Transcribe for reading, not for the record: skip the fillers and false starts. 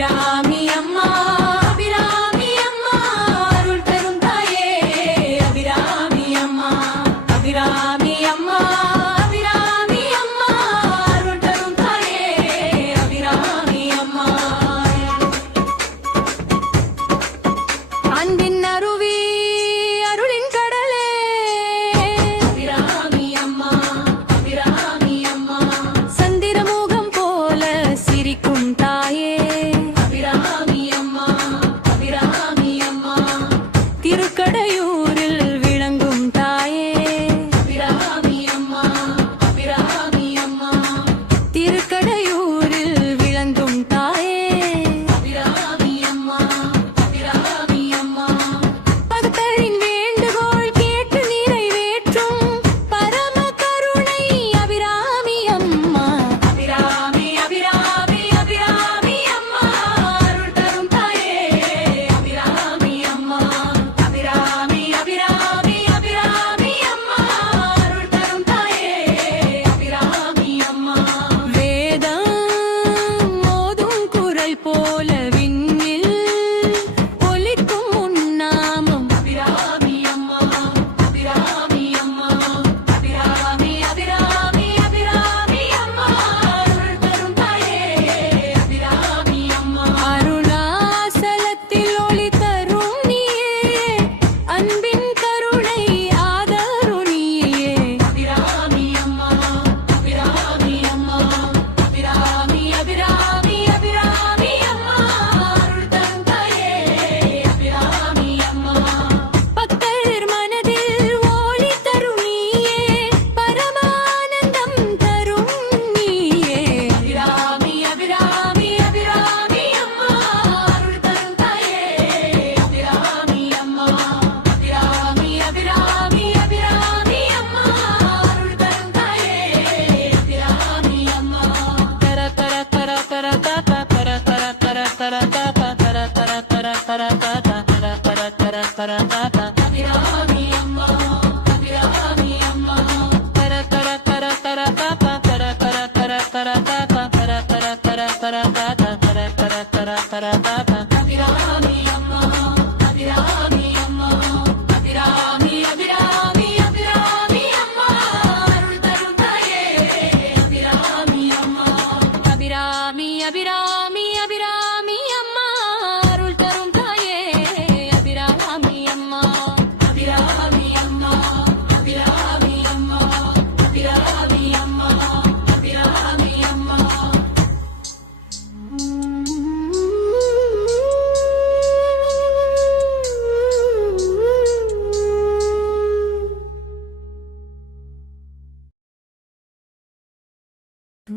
அபிராமி அம்மா அபிராமி அம்மா அருள் தரும் தாயே அபிராமி அம்மா அபிராமி அம்மா அபிராமி அம்மா அருள் தரும் தாயே அபிராமி அம்மா அன்பின் அருவி அருளின் கடலே அபிராமி அம்மா அபிராமி அம்மா சந்திரமுகம் போல சிரிக்கும் தாயே அபிராமி அம்மா அபிராமி அம்மா திருக்கடையூரில் விளங்கும் தாயே அபிராமி அம்மா அபிராமி அம்மா திருக்கடையூரில் விளங்கும் தாயே அபிராமி அம்மா அபிராமி அம்மா பக்தரின் வேண்டுகோள் கேட்டு நிறைவேற்றும் பரம கருணை அபிராமி அம்மா அபிராமி அபிராமி அபிராமி அம்மா அருள் தரும் தாயே அபிராமி அம்மா அபிராமி அபிராமி அபிராமி அம்மா அருள் தரும் தாயே அபிராமி அம்மா வேதம் மோதும் குரல் போல விண்ணில் ஒலிக்கும் உன்னாமம் அபிராமி அம்மா அபிராமி அம்மா அபிராமி அபிராமி அபிராமி அம்மா அருள் தரும் தாயே அபிராமி அம்மா அருணாசலத்தில் ஒளி தரும் நீயே அன்பின் கருணை ஆதருணியே அபிராமி அம்மா அபிராமி அம்மா அபிராமி அபிராமி அபிராமி அம்மா அருள் தரும் தாயே அபிராமி அம்மா பக்தர் மனதில் ஒளி தரும் நீயே பரமானந்தம் தரும் நீயே அபிராமி அபிராமி அபிராமி அம்மா அருள் தரும் தாயே அபிராமி அம்மா அபிராமி அபிராமி அபிராமி அம்மா அருள் தரும் தாயே அபிராமி அம்மா கர கர கர கர கர கர கர கர கர கர கர கர கர கர கர கர அபிராமி அம்மா அபிராமி அம்மா கர கர கர கர கர கர கர கர கர கர கர கர கர கர கர அபிராமி அம்மா அபிராமி அம்மா அபிராமி அபிராமி அபிராமி அம்மா அருள் தரும் தாயே அபிராமி அம்மா அபிராமி அபிராமி